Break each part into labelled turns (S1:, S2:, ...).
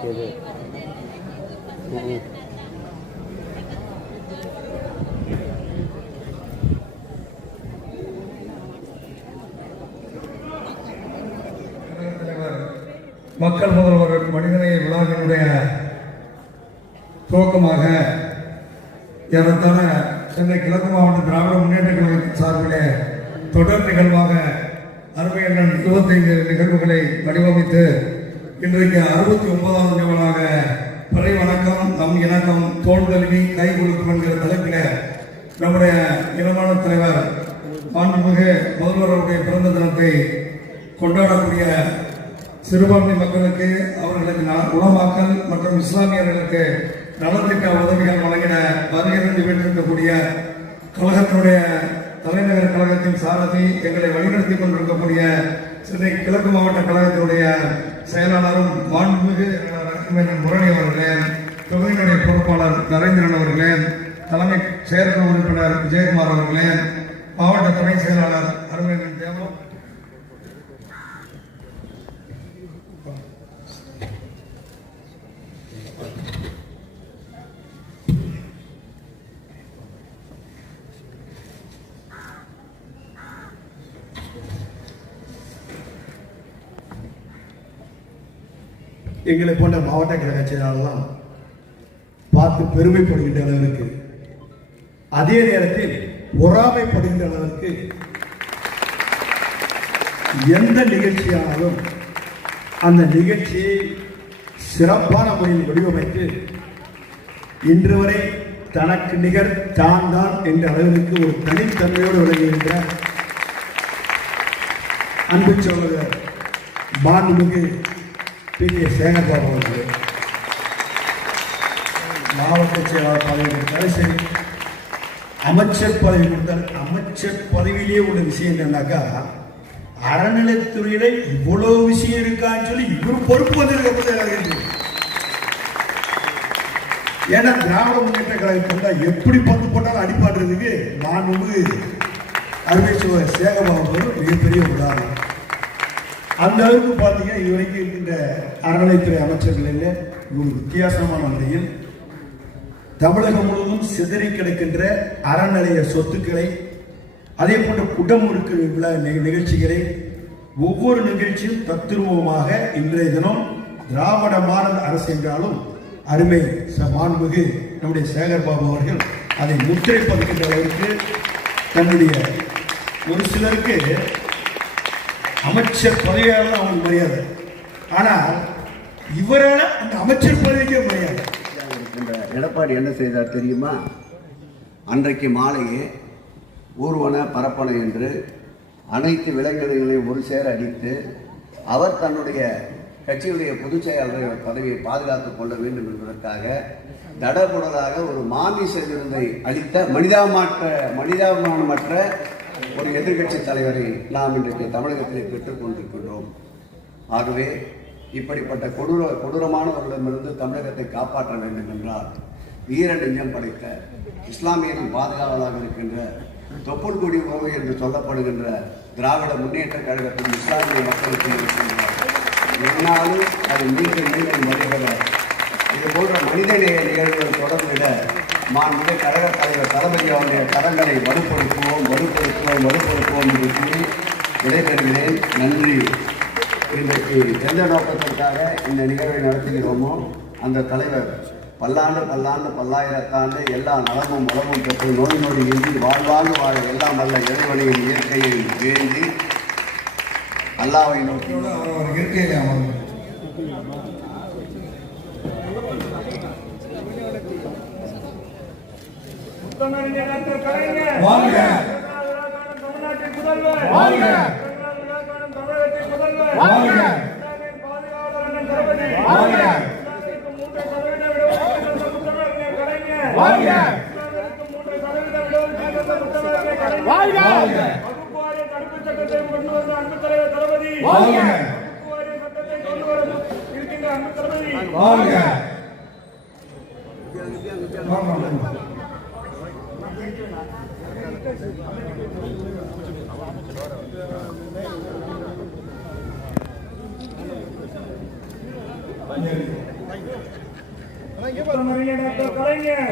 S1: இது
S2: தலைவர் மக்கள் முதல்வர் மனிதநேய விழாவினுடைய துவக்கமாக ஏறத்தாழ சென்னை கிழக்கு மாவட்ட திராவிட முன்னேற்ற கழகத்தின் சார்பிலே தொடர் நிகழ்வாக அருமை இருபத்தைந்து நிகழ்வுகளை வடிவமைத்து இன்றைக்கு அறுபத்தி ஒன்பதாவது நிகழ்வாக படை வணக்கம் நம் இணக்கம் தோல் கல்வி கை கொடுக்கும் என்கிற தலைப்பில் நம்முடைய இனமான தலைவர் மாண்புமிகு முதல்வருடைய பிறந்த தினத்தை கொண்டாடக்கூடிய சிறுபான்மை மக்களுக்கு அவர்களுக்கு நல- உணவாக்கல் மற்றும் இஸ்லாமியர்களுக்கு நலத்திட்ட உதவிகள் வழங்கின வருகிறது வீட்டிருக்கக்கூடிய கழகத்தினுடைய தலைநகர் கழகத்தின் சாரதி எங்களை வழிநடத்தி கொண்டிருக்கக்கூடிய சென்னை கிழக்கு மாவட்ட கழகத்தினுடைய செயலாளரும் மாண்புமிகு எம்எல்ஏ முரணி அவர்களே தொகையினுடைய பொறுப்பாளர் நரேந்திரன் அவர்களே தலைமை செயற்கை உறுப்பினர் விஜயகுமார் அவர்களே மாவட்ட துணை செயலாளர் அருமையன் தேவம்.
S3: எங்களை போன்ற மாவட்ட கழக செயலாளர்லாம் பார்த்து பெருமைப்படுகின்ற அளவிற்கு அதே நேரத்தில் பொறாமைப்படுகின்ற அளவிற்கு எந்த நிகழ்ச்சியானாலும் அந்த நிகழ்ச்சியை சிறப்பான முறையில் வடிவமைத்து இன்று வரை தனக்கு நிகர் தான் தான் என்ற அளவிற்கு ஒரு தனித்தன்மையோடு விளங்குகின்ற அன்பு சோழர் மாண்புமிகு பி கே சேகர்பாபு அவர்களே. மாவட்ட செயலாளர் பதவி கொடுத்தாலும் சரி அமைச்சர் பதவி கொடுத்தாலும் அமைச்சர் பதவியிலேயே உள்ள விஷயம் என்னன்னாக்கா அறநிலைத்துறையில இவ்வளவு விஷயம் இருக்கான்னு சொல்லி இவர் பொறுப்பு வந்திருக்க ஏன்னா திராவிட முன்னேற்ற கழகத்தில் எப்படி பந்து போட்டாலும் அடிப்பாடுறதுக்கு நான் வந்து அருமை சேகபாபு மிகப்பெரிய உதாரணம். அந்த அளவுக்கு பார்த்தீங்கன்னா இதுவரைக்கும் இருக்கின்ற அறநிலைத்துறை அமைச்சர்களில் ஒரு வித்தியாசமான முறையில் தமிழகம் முழுவதும் சிதறி கிடக்கின்ற அறநிலைய சொத்துக்களை அதே போன்ற குடமுறுக்கு விழா நிகழ்ச்சிகளை ஒவ்வொரு நிகழ்ச்சியும் தத்துருவமாக இன்றைய தினம் திராவிட மாடல் அரசு என்றாலும் அருமை ச- நம்முடைய சேகர் பாபு அவர்கள் அதை முத்திரை பதிக்கின்ற அளவுக்கு தன்னுடைய ஒரு சிலருக்கு அமைச்சர் பதவியால் அவங்களுக்கு மரியாதை. ஆனால் இவரால் அந்த அமைச்சர் பதவிக்கே மரியாதை.
S4: எடப்பாடி என்ன செய்தார் தெரியுமா? அன்றைக்கு மாலையே ஊர்வன பரப்பன என்று அனைத்து விலங்கினங்களையும் ஒரு சேர அடித்து அவர் தன்னுடைய கட்சியுடைய பொதுச் செயலாளர் பதவியை பாதுகாத்துக் கொள்ள வேண்டும் என்பதற்காக தடபுடலாக ஒரு மாமிச விருந்தை அளித்த மனிதாமாற்ற மனிதாபிமானமற்ற ஒரு எதிர்கட்சி தலைவரை நாம் இன்றைக்கு தமிழகத்திலே பெற்றுக் கொண்டிருக்கின்றோம். ஆகவே இப்படிப்பட்ட கொடூர கொடூரமானவர்களிடமிருந்து தமிழகத்தை காப்பாற்ற வேண்டும் என்றால் வீர நெஞ்சம் படைத்த இஸ்லாமியரின் பாதுகாவலாக இருக்கின்ற தொப்புள் ஓவை என்று சொல்லப்படுகின்ற திராவிட முன்னேற்ற கழகத்தின் இஸ்லாமிய மக்களுக்கு என்னாலும் அது மீண்டும் மீண்டும் வருகிற இது போன்ற மனிதநேய நிகழ்வுகள் தொடர்ந்திட மாண்புமிகு கழக தலைவர் தளபதி அவருடைய கரங்களை வலுப்படுத்துவோம் வலுப்படுத்துவோம் வலுப்படுத்துவோம் என்று கூறி விடைபெறுகிறேன். நன்றி. இன்றைக்கு எந்த நோக்கத்திற்காக இந்த நிகழ்வை நடத்துகிறோமோ அந்த தலைவர் பல்லாண்டு பல்லாண்டு பல்லாயிரத்தாண்டு எல்லா நலமும் வளமும் பெற்று நோய் நொடி இன்றி வாழ்வாங்க வாழ எல்லாம் வல்ல இறைவனையின் இயற்கையை வேண்டி அல்லாவை நோக்கி
S2: அவர் அமர்ந்து வாழ்க வாழ்க வாழ்க வாழ்க வாழ்க வாழ்க
S5: வகுப்புவாரிய தடுப்பு சட்டத்தை கொண்டு வந்த அன்பு தலைவர் தளபதி
S2: வாழ்க
S5: வகுப்புவாரிய சட்டத்தை கொண்டு வர இருக்கின்ற அன்பு தளபதி
S2: வாழ்க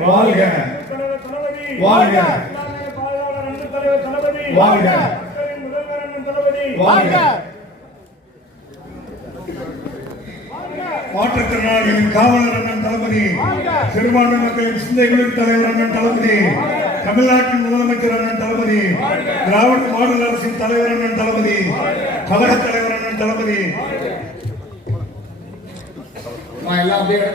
S2: வாழ்க. வாழ்க. வாழ்க. வாழ்க. மாற்றுத்திறனாளிகளின் காவலர் அண்ணன் தளபதி சிறுபான்மை மக்களின் சிந்தைகளின் தலைவர் அண்ணன் தளபதி தமிழ்நாட்டின் முதலமைச்சர் அண்ணன் தளபதி திராவிட மாடல் அரசின் தலைவர் அண்ணன் தளபதி கழக தலைவர் அண்ணன் தளபதி.
S6: எல்லாம் அப்படியே